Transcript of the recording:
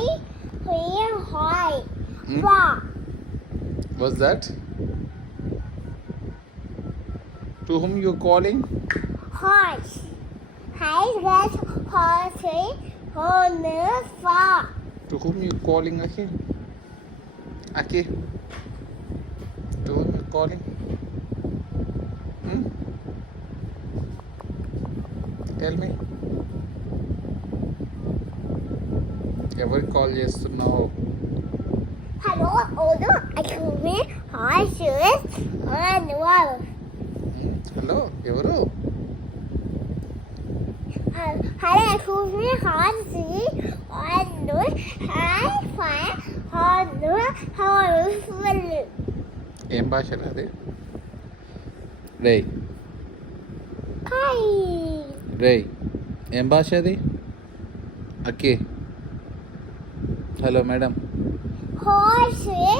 Hi. Hmm? Wow. What's that? To whom you calling? Horse. Hi, guys. Horse. Horse. To whom you calling, Aki? Aki? To whom you calling? Hmm? Tell me. ఎవరికి call చేస్తున్నావు? Hello, Odo. Excuse me. Horses on the wall. Hello ఎవరు? Hello, excuse me. Horses on the high fire on the horse. ఏం భాష అది? రేయ్ Hi. రేయ్ ఏం భాష అది? అక్కి హలో మేడం. Horses